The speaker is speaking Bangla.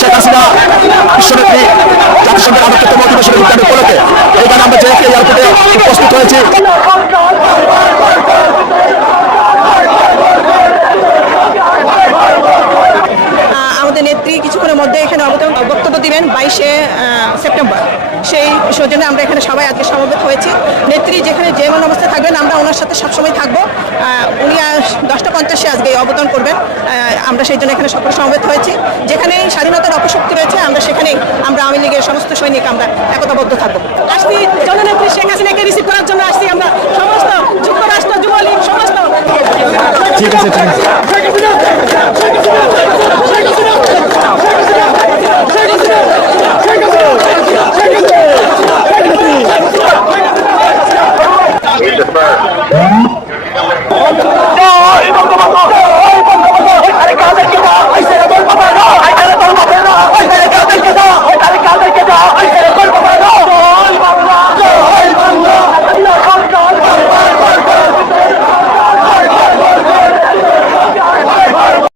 শেখ হাসিনা বিশ্বনেত্রী জাতিসংঘের আটকতম অধিবেশনের উদ্যান উপলক্ষে এখানে আমরা যে এয়ারপোর্টে উপস্থিত হয়েছি। আমাদের নেত্রী কিছুক্ষণের মধ্যে এখানে অবদান বক্তব্য বাইশে সেপ্টেম্বর। সেই আমরা এখানে সবাই আজকে সমবেত হয়েছি। নেত্রী যেখানে যেমন অবস্থায় থাকবেন, আমরা ওনার সাথে সবসময় থাকব। উনি পঞ্চাশে আজকে অবদান করবেন। আমরা সেই জন্য এখানে সকল সমবেত হয়েছি। যেখানে স্বাধীনতার অপশক্তি রয়েছে আমরা সেখানে আমরা আওয়ামী লীগের সমস্ত সৈনিক আমরা একতাবদ্ধ থাকব। আসছি জননেত্রী শেখ হাসিনাকে রিসিভ করার জন্য আসছি আমরা। সমস্ত যুক্তরাষ্ট্র যুবলীগ সমস্ত ঠিক আছে ঠিক আছে।